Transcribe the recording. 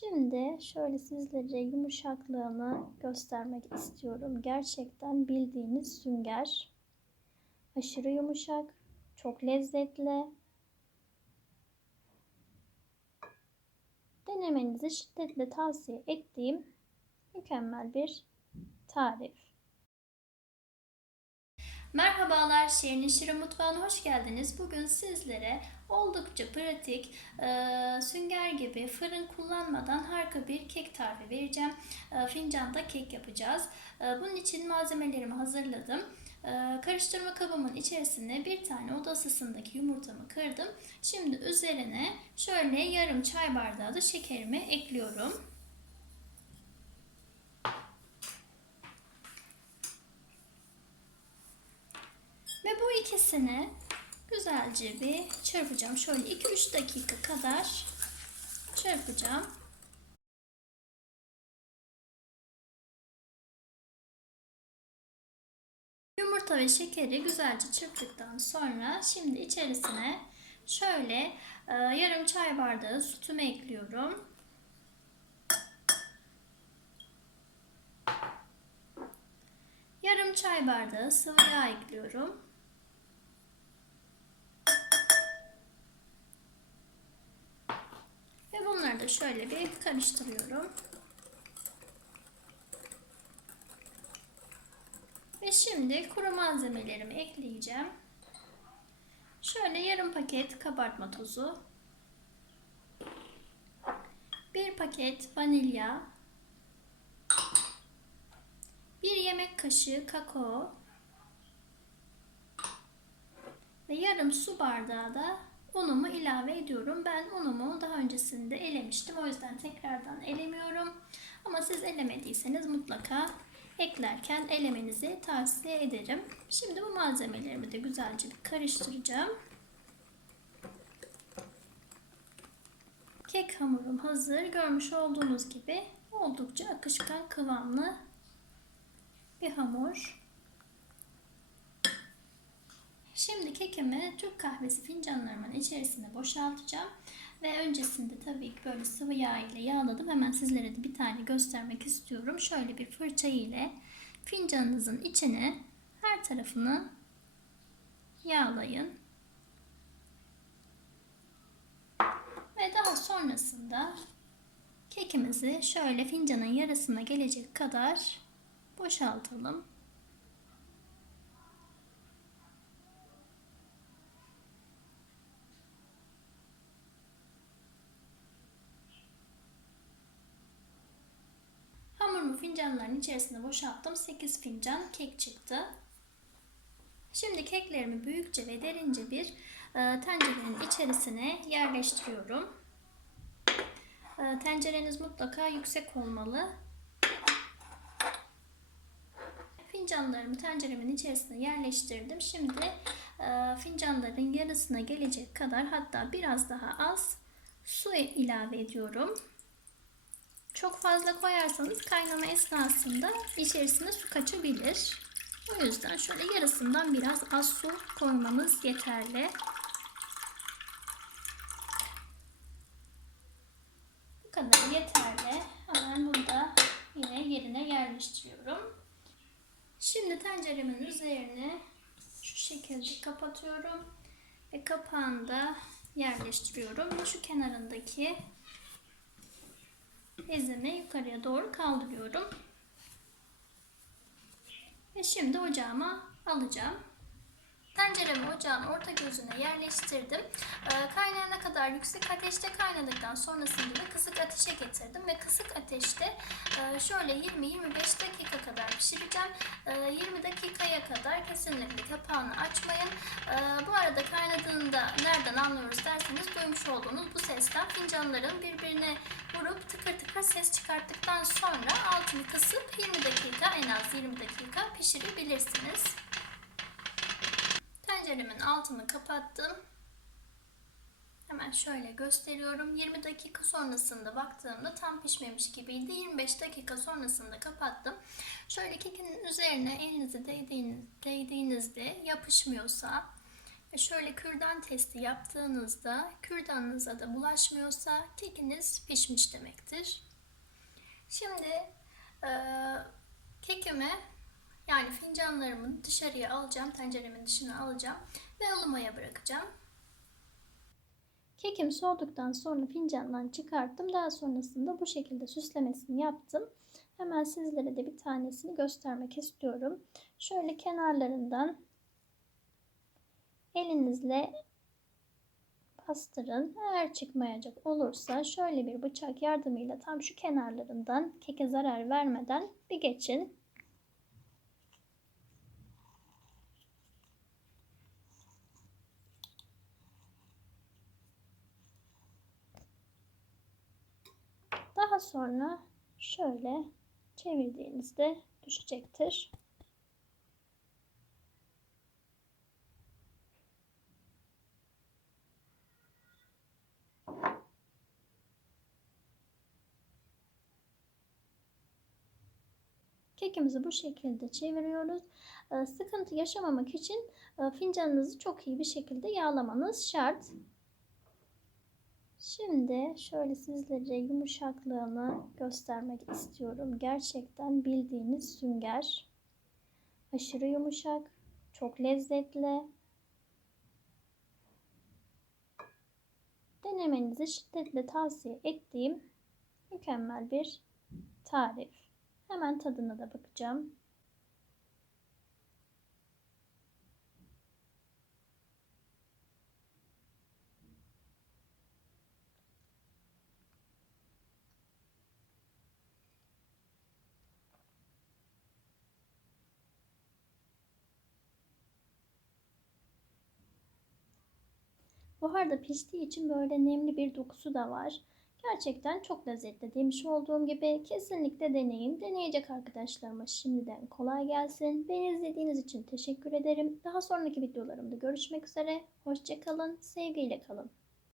Şimdi şöyle sizlere yumuşaklığını göstermek istiyorum. Gerçekten bildiğiniz sünger. Aşırı yumuşak, çok lezzetli. Denemenizi şiddetle tavsiye ettiğim mükemmel bir tarif. Merhabalar, Şirin Şirin Mutfağı'na hoş geldiniz. Bugün sizlere oldukça pratik, e, sünger gibi fırın kullanmadan harika bir kek tarifi vereceğim. E, fincanda kek yapacağız. E, bunun için malzemelerimi hazırladım. E, karıştırma kabımın içerisine bir tane oda ısısındaki yumurtamı kırdım. Şimdi üzerine şöyle yarım çay bardağı da şekerimi ekliyorum. Ve bu ikisini güzelce bir çırpacağım. Şöyle 2-3 dakika kadar çırpacağım. Yumurta ve şekeri güzelce çırptıktan sonra şimdi içerisine şöyle e, yarım çay bardağı sütümü ekliyorum. Yarım çay bardağı sıvı yağ ekliyorum. Bunları da şöyle bir karıştırıyorum. Ve şimdi kuru malzemelerimi ekleyeceğim. Şöyle yarım paket kabartma tozu. Bir paket vanilya. Bir yemek kaşığı kakao. Ve yarım su bardağı da unumu ilave ediyorum. Ben unumu daha öncesinde elemiştim. O yüzden tekrardan elemiyorum. Ama siz elemediyseniz mutlaka eklerken elemenizi tavsiye ederim. Şimdi bu malzemelerimi de güzelce bir karıştıracağım. Kek hamurum hazır. Görmüş olduğunuz gibi oldukça akışkan kıvamlı bir hamur. Şimdi kekimi Türk kahvesi fincanlarımın içerisine boşaltacağım. Ve öncesinde tabii ki böyle sıvı yağ ile yağladım. Hemen sizlere de bir tane göstermek istiyorum. Şöyle bir fırça ile fincanınızın içine her tarafını yağlayın. Ve daha sonrasında kekimizi şöyle fincanın yarısına gelecek kadar boşaltalım. Fincanların içerisine boşalttım. 8 fincan kek çıktı. Şimdi keklerimi büyükçe ve derince bir e, tencerenin içerisine yerleştiriyorum. E, tencereniz mutlaka yüksek olmalı. Fincanlarımı tenceremin içerisine yerleştirdim. Şimdi e, fincanların yarısına gelecek kadar hatta biraz daha az su ilave ediyorum. Çok fazla koyarsanız kaynama esnasında içerisine su kaçabilir. O yüzden şöyle yarısından biraz az su koymamız yeterli. Bu kadar yeterli. Hemen bunu da yine yerine yerleştiriyorum. Şimdi tenceremin üzerine şu şekilde kapatıyorum ve kapağını da yerleştiriyorum şu kenarındaki bezimi yukarıya doğru kaldırıyorum. Ve şimdi ocağıma alacağım. Tenceremi ocağın orta gözüne yerleştirdim. Ee, kaynayana kadar yüksek ateşte kaynadıktan sonrasında da kısık ateşe getirdim. Ve kısık ateşte e, şöyle 20-25 dakika kadar pişireceğim. E, 20 dakikaya kadar kesinlikle kapağını açmayın. E, bu arada kaynadığında nereden anlıyoruz derseniz duymuş olduğunuz bu sesten fincanların birbirine vurup tıkır çıkarttıktan sonra altını kısıp 20 dakika en az 20 dakika pişirebilirsiniz. Tenceremin altını kapattım. Hemen şöyle gösteriyorum. 20 dakika sonrasında baktığımda tam pişmemiş gibiydi. 25 dakika sonrasında kapattım. Şöyle kekin üzerine elinizi değdiğiniz, değdiğinizde yapışmıyorsa Ve şöyle kürdan testi yaptığınızda kürdanınıza da bulaşmıyorsa kekiniz pişmiş demektir. Şimdi e, kekimi yani fincanlarımı dışarıya alacağım, tenceremin dışına alacağım ve ılımaya bırakacağım. Kekim soğuduktan sonra fincandan çıkarttım. Daha sonrasında bu şekilde süslemesini yaptım. Hemen sizlere de bir tanesini göstermek istiyorum. Şöyle kenarlarından elinizle bastırın. Eğer çıkmayacak olursa şöyle bir bıçak yardımıyla tam şu kenarlarından keke zarar vermeden bir geçin. Daha sonra şöyle çevirdiğinizde düşecektir. Kekimizi bu şekilde çeviriyoruz. Ee, Sıkıntı yaşamamak için e, fincanınızı çok iyi bir şekilde yağlamanız şart. Şimdi şöyle sizlere yumuşaklığını göstermek istiyorum. Gerçekten bildiğiniz sünger. Aşırı yumuşak, çok lezzetli. Denemenizi şiddetle tavsiye ettiğim mükemmel bir tarif. Hemen tadına da bakacağım. Buharda piştiği için böyle nemli bir dokusu da var. Gerçekten çok lezzetli demiş olduğum gibi kesinlikle deneyin. Deneyecek arkadaşlarıma şimdiden kolay gelsin. Beni izlediğiniz için teşekkür ederim. Daha sonraki videolarımda görüşmek üzere. Hoşçakalın, sevgiyle kalın.